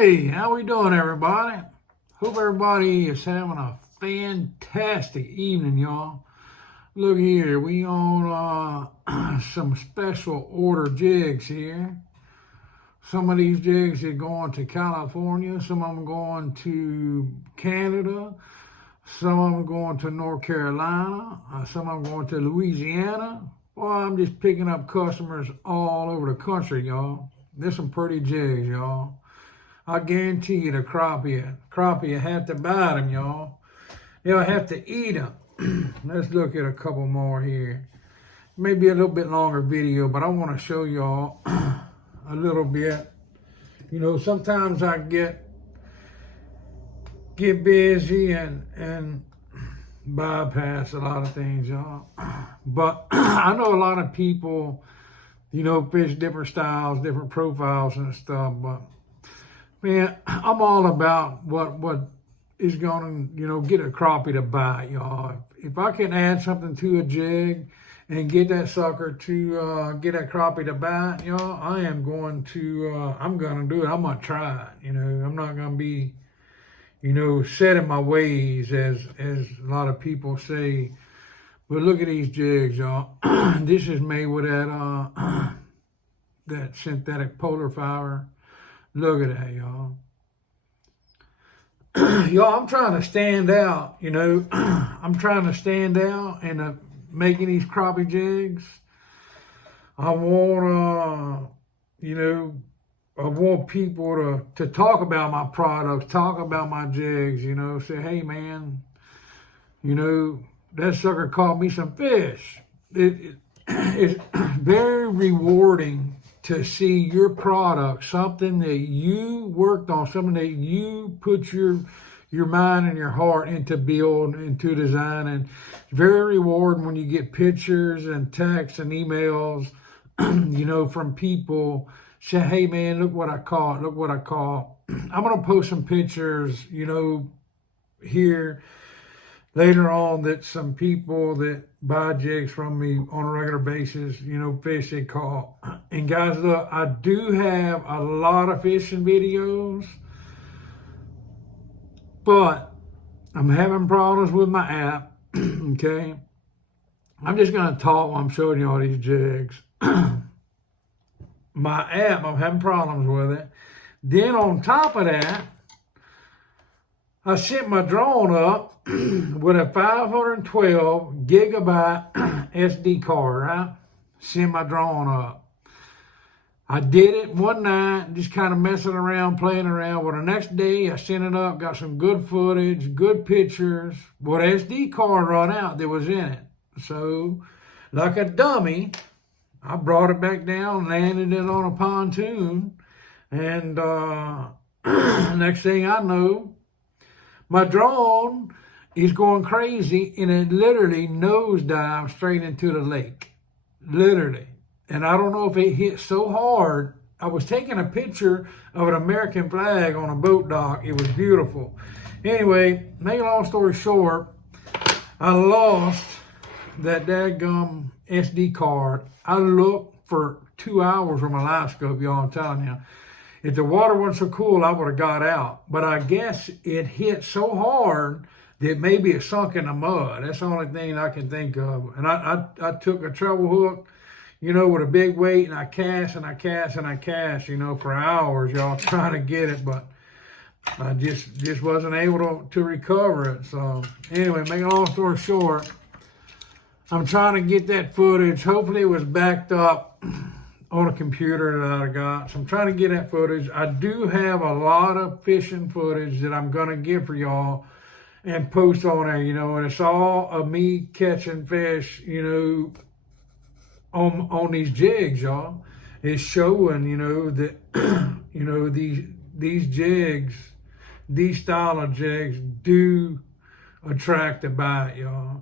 Hey, how we doing, everybody? Hope everybody is having a fantastic evening, y'all. Look here, we on some special order jigs here. Some of these jigs are going to California, some of them going to Canada, some of them going to North Carolina, some of them going to Louisiana. Well, I'm just picking up customers all over the country, y'all. There's some pretty jigs, y'all. I guarantee you the crappie have to buy them, y'all. They'll have to eat them. Let's look at a couple more here. Maybe a little bit longer video, but I want to show y'all a little bit. You know, sometimes I get busy and bypass a lot of things, y'all. But I know a lot of people, you know, fish different styles, different profiles and stuff, but man, I'm all about what is going to, you know, get a crappie to bite, y'all. If I can add something to a jig and get that sucker to get that crappie to bite, y'all, I'm going to do it. I'm going to try it. You know, I'm not going to be, you know, set in my ways as a lot of people say. But look at these jigs, y'all. This is made with that that synthetic polar fiber. Look at that, y'all. Y'all, I'm trying to stand out, you know. I'm trying to stand out and making these crappie jigs. I want, you know, I want people to talk about my products, talk about my jigs, you know, say, hey, man, you know, that sucker caught me some fish. It's very rewarding to see your product, something that you worked on, something that you put your mind and your heart into build, into design. And it's very rewarding when you get pictures and texts and emails, you know, from people say, hey man, look what I caught, look what I caught. I'm going to post some pictures, you know, here later on, that some people that buy jigs from me on a regular basis, you know, fish they caught. And guys, look, I do have a lot of fishing videos, but I'm having problems with my app, okay? I'm just going to talk while I'm showing you all these jigs. My app, I'm having problems with it. Then on top of that, I set my drone up with a 512 gigabyte SD card, right? Sent my drone up. I did it one night, just kind of messing around, playing around. Well, the next day I sent it up, got some good footage, good pictures. Well, the SD card run out that was in it. So, like a dummy, I brought it back down, landed it on a pontoon, and next thing I know, my drone is going crazy, and it literally nosedived straight into the lake. Literally. And I don't know if it hit so hard. I was taking a picture of an American flag on a boat dock. It was beautiful. Anyway, make a long story short, I lost that dadgum SD card. I looked for 2 hours with my live scope, y'all, I'm telling you. If the water wasn't so cool, I would have got out. But I guess it hit so hard that maybe it sunk in the mud. That's the only thing I can think of. And I took a treble hook, you know, with a big weight, and I cast and I cast and I cast, you know, for hours, y'all, trying to get it. But I just wasn't able to recover it. So anyway, make a long story short, I'm trying to get that footage. Hopefully it was backed up on a computer that I got. So I'm trying to get that footage. I do have a lot of fishing footage that I'm going to get for y'all and post on there, you know, and it's all of me catching fish, you know, on these jigs, y'all. It's showing, you know, that, you know, these jigs, these style of jigs do attract a bite, y'all.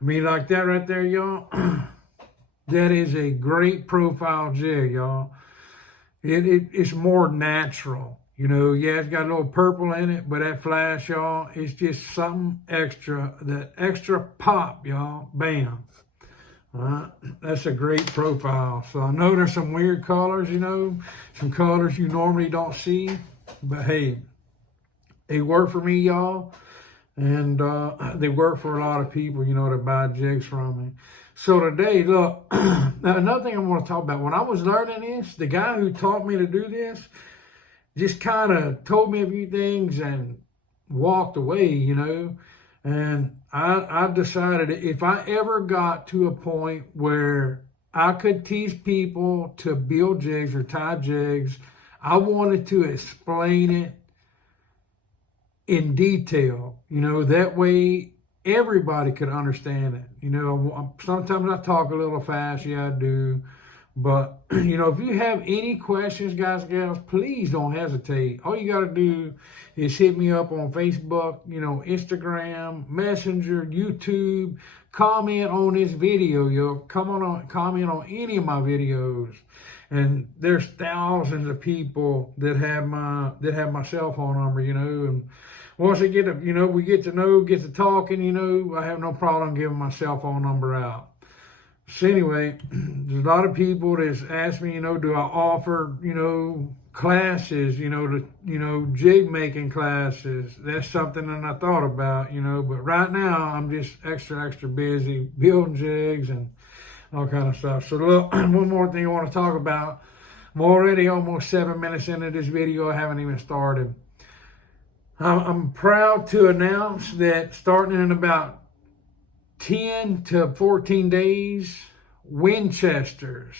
I mean, like that right there, y'all. That is a great profile jig, y'all. It's more natural. You know, yeah, it's got a little purple in it, but that flash, y'all, it's just something extra, that extra pop, y'all. Bam. All right, that's a great profile. So I know there's some weird colors, you know, some colors you normally don't see. But hey, they work for me, y'all. And they work for a lot of people, you know, that buy jigs from me. So today, look, another thing I want to talk about. When I was learning this, the guy who taught me to do this just kind of told me a few things and walked away, you know. And I decided if I ever got to a point where I could teach people to build jigs or tie jigs, I wanted to explain it in detail, you know, that way everybody could understand it. You know, sometimes I talk a little fast, yeah, I do. But, you know, if you have any questions, guys and gals, please don't hesitate. All you got to do is hit me up on Facebook, you know, Instagram, Messenger, YouTube. Comment on this video, yo. Comment on any of my videos. And there's thousands of people that have my cell phone number, you know. And once they get to, you know, we get to talking, you know, I have no problem giving my cell phone number out. So anyway, there's a lot of people that's asked me, you know, do I offer, you know, classes, you know, jig making classes. That's something that I thought about, you know, but right now I'm just extra busy building jigs and all kind of stuff. So look, one more thing I want to talk about. I'm already almost 7 minutes into this video. I haven't even started. I'm proud to announce that starting in about 10 to 14 days, Winchester's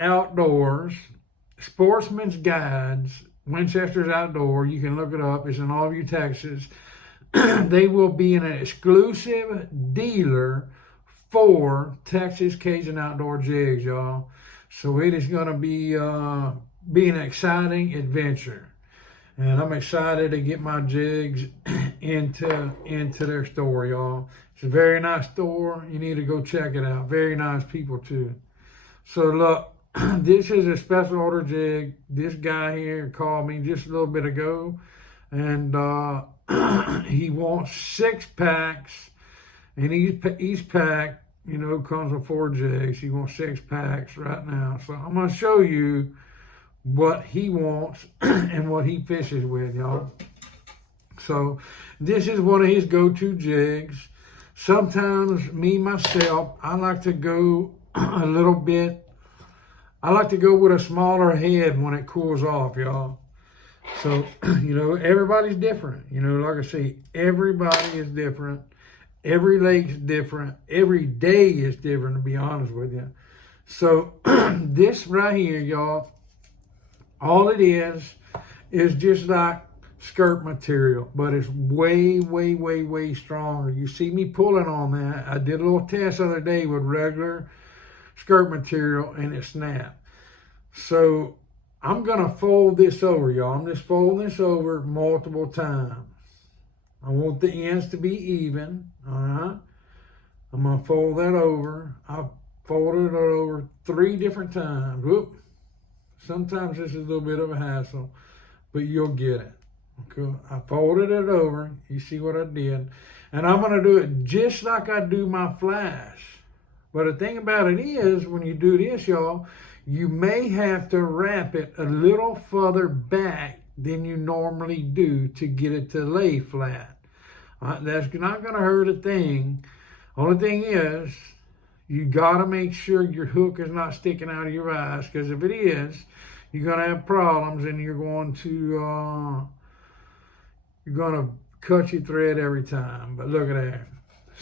Outdoors, Sportsman's Guides, Winchester's Outdoor, you can look it up, it's in Longview, Texas. They will be an exclusive dealer for Texas Cajun Outdoor jigs, y'all. So it is going to be an exciting adventure. And I'm excited to get my jigs into their store, y'all. It's a very nice store. You need to go check it out. Very nice people, too. So, look, this is a special order jig. This guy here called me just a little bit ago. And he wants 6 packs. And each pack, you know, comes with 4 jigs. He wants 6 packs right now. So I'm going to show you what he wants and what he fishes with, y'all. So this is one of his go-to jigs. Sometimes myself, I like to go a little bit, I like to go with a smaller head when it cools off, y'all. So, you know, everybody's different. You know, like I say, everybody is different. Every lake's different. Every day is different, to be honest with you. So this right here, y'all, all it is just like skirt material, but it's way stronger. You see me pulling on that. I did a little test the other day with regular skirt material and it snapped. So I'm gonna fold this over, y'all. I'm just folding this over multiple times. I want the ends to be even, all right? I'm gonna fold that over. I've folded it over 3 different times. Whoop. Sometimes this is a little bit of a hassle, but you'll get it. Okay, I folded it over. You see what I did? And I'm going to do it just like I do my flash. But the thing about it is, when you do this, y'all, you may have to wrap it a little further back than you normally do to get it to lay flat. That's not going to hurt a thing. Only thing is, you got to make sure your hook is not sticking out of your eyes, because if it is, you're going to have problems and you're going to cut your thread every time. But look at that.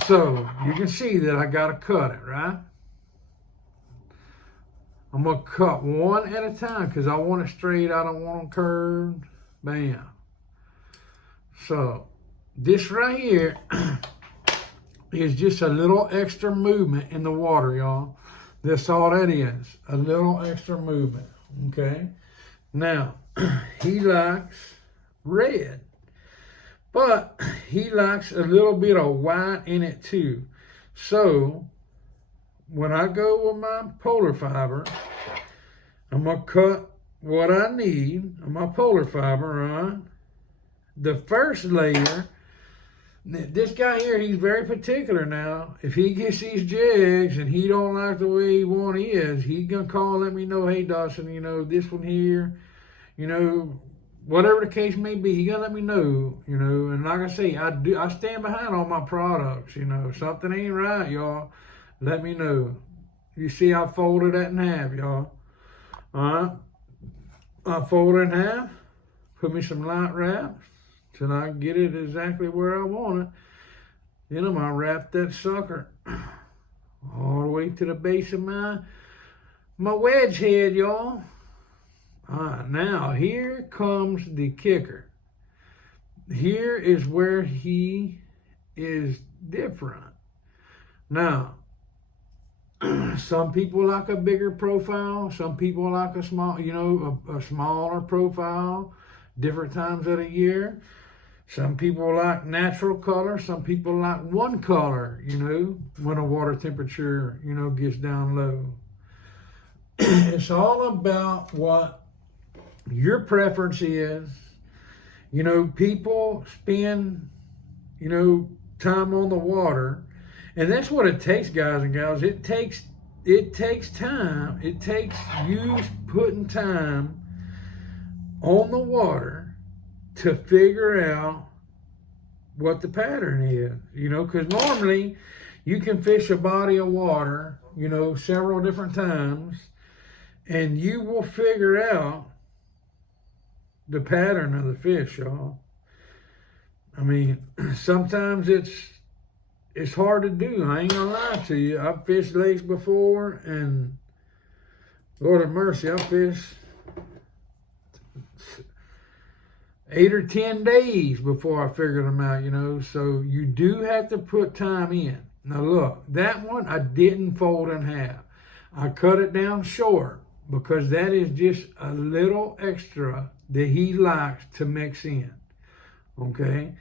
So you can see that I got to cut it, right? I'm going to cut one at a time because I want it straight. I don't want them curved. Bam. So this right here is just a little extra movement in the water, y'all. That's all that is, a little extra movement, okay? Now, he likes red, but he likes a little bit of white in it too. So, when I go with my polar fiber, I'm gonna cut what I need on my polar fiber, right? The first layer, this guy here, he's very particular now. If he gets these jigs and he don't like the way one is, he's gonna call and let me know, hey Dawson, you know, this one here, you know, whatever the case may be, you gotta let me know, you know. And like I say, I stand behind all my products, you know. If something ain't right, y'all, let me know. You see, I folded that in half, y'all. All right, I fold it in half, put me some light wrap till I get it exactly where I want it. Then I'm gonna wrap that sucker all the way to the base of my wedge head, y'all. All right, now here comes the kicker. Here is where he is different. Now, some people like a bigger profile. Some people like a small, you know, a smaller profile, different times of the year. Some people like natural color. Some people like one color, you know, when the water temperature, you know, gets down low. It's all about what your preference is. You know, people spend, you know, time on the water. And that's what it takes, guys and gals. It takes time. It takes you putting time on the water to figure out what the pattern is, you know, because normally you can fish a body of water, you know, several different times, and you will figure out the pattern of the fish, y'all. I mean, sometimes it's hard to do. I ain't gonna lie to you. I've fished lakes before, and Lord have mercy, I fished 8 or 10 days before I figured them out, you know. So you do have to put time in. Now look, that one I didn't fold in half. I cut it down short because that is just a little extra that he likes to mix in. Okay?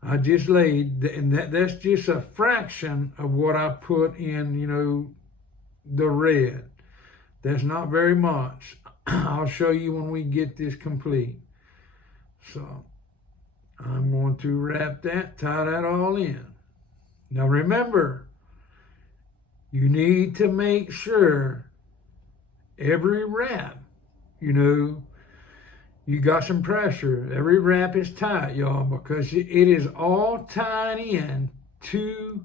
I just laid, and that's just a fraction of what I put in, you know, the red. That's not very much. I'll show you when we get this complete. So I'm going to wrap that, tie that all in. Now remember, you need to make sure every wrap, you know, you got some pressure. Every wrap is tight, y'all, because it is all tied in to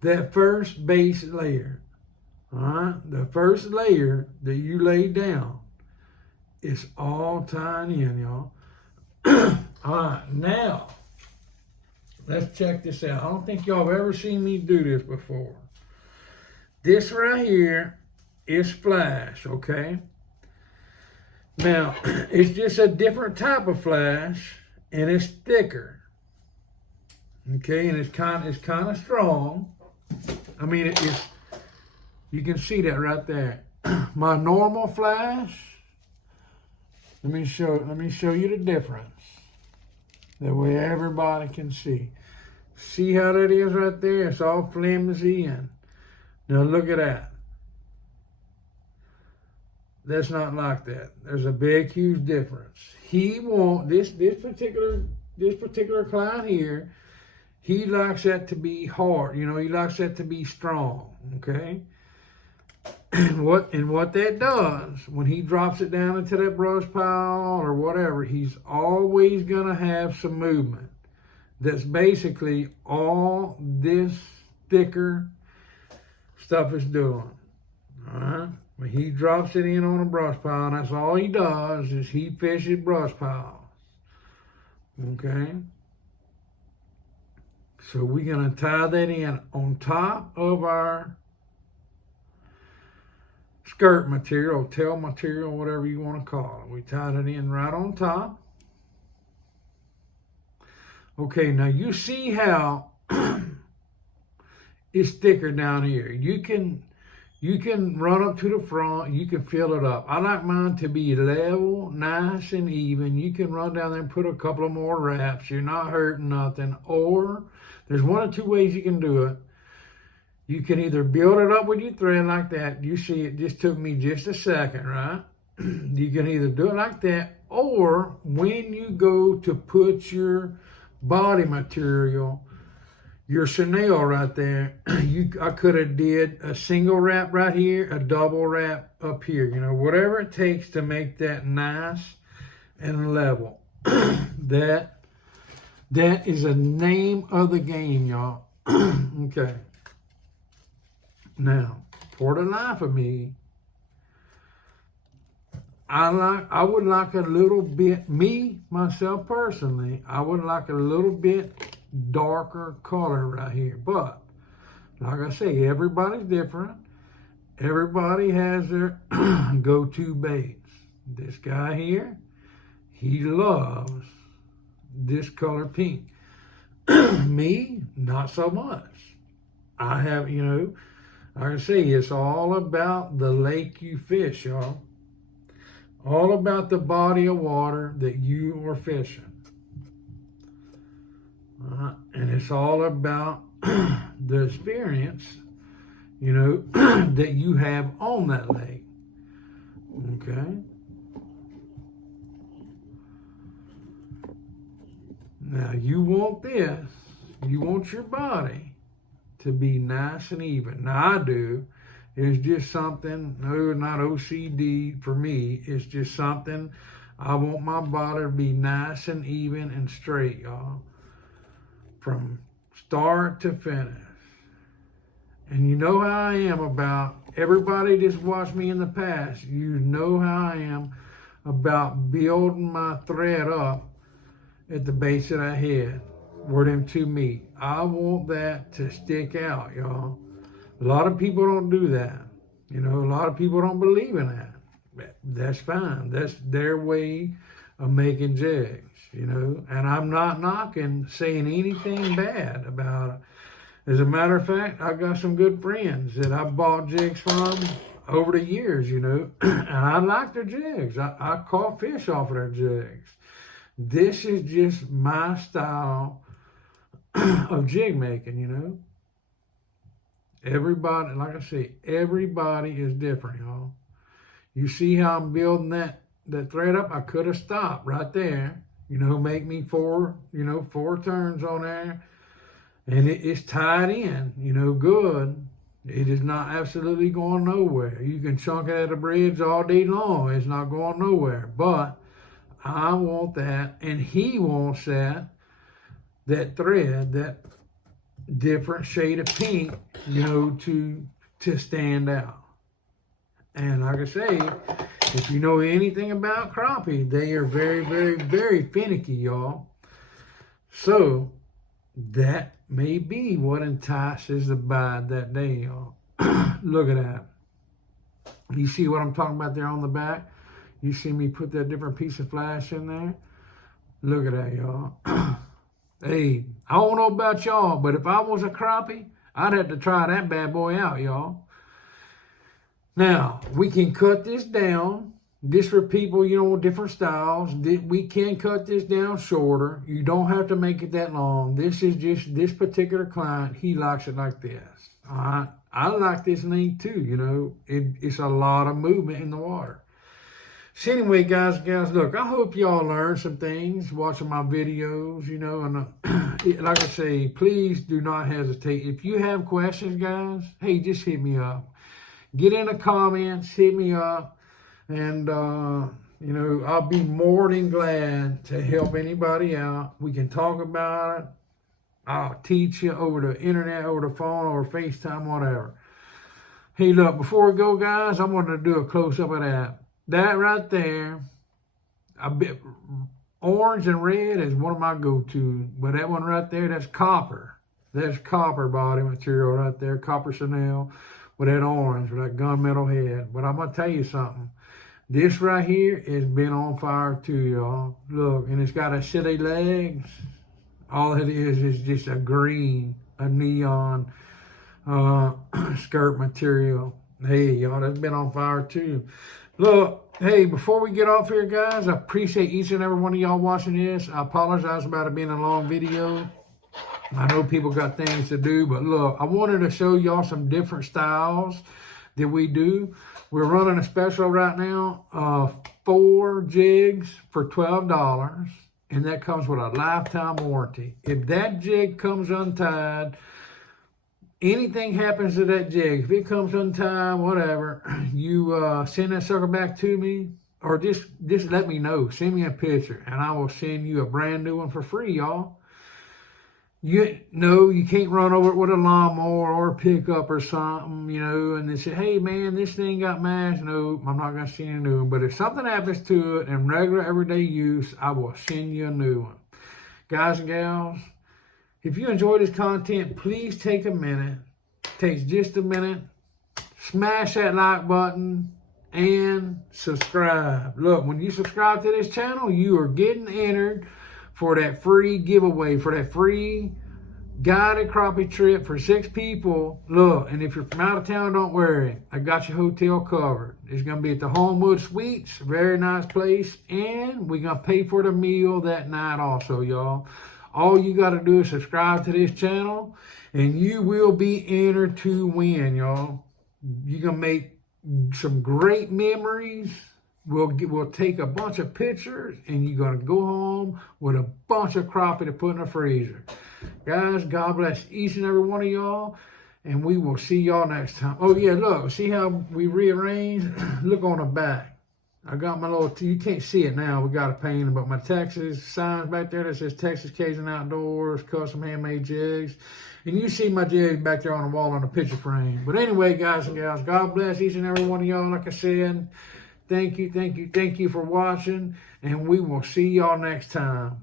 that first base layer. All right? The first layer that you laid down is all tied in, y'all. All right, now, let's check this out. I don't think y'all have ever seen me do this before. This right here is flash, okay? Now, it's just a different type of flash, and it's thicker. Okay, and it's kind of strong. I mean, you can see that right there. My normal flash, let me show you the difference. That way everybody can see. See how that is right there? It's all flimsy, and now look at that. That's not like that. There's a big, huge difference. He wants this particular client here. He likes that to be hard. You know, he likes that to be strong. Okay. And what that does when he drops it down into that brush pile or whatever, he's always gonna have some movement. That's basically all this thicker stuff is doing. All right. When he drops it in on a brush pile, and that's all he does is he fishes brush piles. Okay? So we're going to tie that in on top of our skirt material, tail material, whatever you want to call it. We tied it in right on top. Okay, now you see how it's thicker down here. You can run up to the front, you can fill it up. I like mine to be level, nice and even. You can run down there and put a couple of more wraps. You're not hurting nothing. Or there's one or two ways you can do it. You can either build it up with your thread like that. You see, it just took me just a second, right? You can either do it like that, or when you go to put your body material, your Chanel right there, I could have did a single wrap right here, a double wrap up here, you know, whatever it takes to make that nice and level. that is the name of the game, y'all. Okay. Now, for the life of me, I would like a little bit, myself personally, I would like a little bit darker color right here. But, like I say, everybody's different. Everybody has their go-to baits. This guy here, he loves this color pink. Me, not so much. I have, you know, like I say, it's all about the lake you fish, y'all. All about the body of water that you are fishing. And it's all about the experience, you know, that you have on that lake. Okay? Now, you want this. You want your body to be nice and even. Now, I do. It's just something, no, not OCD for me. It's just something, I want my body to be nice and even and straight, y'all. From start to finish. And you know how I am about, everybody that's watched me in the past, you know how I am about building my thread up at the base of that head, where them two meet. I want that to stick out, y'all. A lot of people don't do that. You know, a lot of people don't believe in that. That's fine. That's their way of making jigs, you know. And I'm not saying anything bad about it. As a matter of fact, I got some good friends that I bought jigs from over the years, you know. And I like their jigs. I caught fish off of their jigs. This is just my style of jig making, you know. Everybody, like I say, everybody is different, y'all. You see how I'm building that thread up? I could have stopped right there, you know, make me four turns on there. And it's tied in, you know, good. It is not absolutely going nowhere. You can chunk it at a bridge all day long. It's not going nowhere. But I want that, and he wants that thread, that different shade of pink, you know, to stand out. And like I say, if you know anything about crappie, they are very, very, very finicky, y'all. So that may be what entices the bite that day, y'all. Look at that. You see what I'm talking about there on the back? You see me put that different piece of flash in there? Look at that, y'all. Hey, I don't know about y'all, but if I was a crappie, I'd have to try that bad boy out, y'all. Now, we can cut this down. This for people, you know, with different styles. We can cut this down shorter. You don't have to make it that long. This is just, this particular client, he likes it like this. All right? I like this length too, you know. It's a lot of movement in the water. So anyway, guys, look, I hope y'all learned some things watching my videos, you know, and like I say, please do not hesitate. If you have questions, guys, hey, just hit me up. Get in the comments, hit me up, and, you know, I'll be more than glad to help anybody out. We can talk about it. I'll teach you over the internet, over the phone, or FaceTime, whatever. Hey, look, before we go, guys, I wanted to do a close-up of that. That right there, a bit orange and red is one of my go-to, but that one right there, that's copper. That's copper body material right there, copper Chanel with that orange, with that gunmetal head. But I'm going to tell you something. This right here has been on fire too, y'all. Look, and it's got a silly legs. All it is just a green, a neon skirt material. Hey, y'all, that's been on fire too. Look, hey, before we get off here, guys, I appreciate each and every one of y'all watching this. I apologize about it being a long video. I know people got things to do, but look, I wanted to show y'all some different styles that we do. We're running a special right now, 4 jigs for $12. and that comes with a lifetime warranty. If that jig comes untied, anything happens to that jig, if it comes untied, whatever, you send that sucker back to me, or just let me know. Send me a picture, and I will send you a brand new one for free, y'all. You know, you can't run over it with a lawnmower or a pickup or something, you know, and they say, hey, man, this thing got mashed. No, I'm not going to send you a new one. But if something happens to it in regular, everyday use, I will send you a new one. Guys and gals, if you enjoy this content, please take a minute. Takes just a minute. Smash that like button and subscribe. Look, when you subscribe to this channel, you are getting entered for that free giveaway, for that free guided crappie trip for 6 people. Look, and if you're from out of town, don't worry. I got your hotel covered. It's going to be at the Homewood Suites. Very nice place. And we're going to pay for the meal that night also, y'all. All you got to do is subscribe to this channel, and you will be entered to win, y'all. You're going to make some great memories. We'll take a bunch of pictures, and you're going to go home with a bunch of crappie to put in the freezer. Guys, God bless each and every one of y'all, and we will see y'all next time. Oh, yeah, look, see how we rearranged? Look on the back. I got my little, you can't see it now, we got to paint it, but my Texas signs back there that says Texas Cajun Outdoors, custom handmade jigs. And you see my jigs back there on the wall on the picture frame. But anyway, guys and gals, God bless each and every one of y'all, like I said. Thank you for watching, and we will see y'all next time.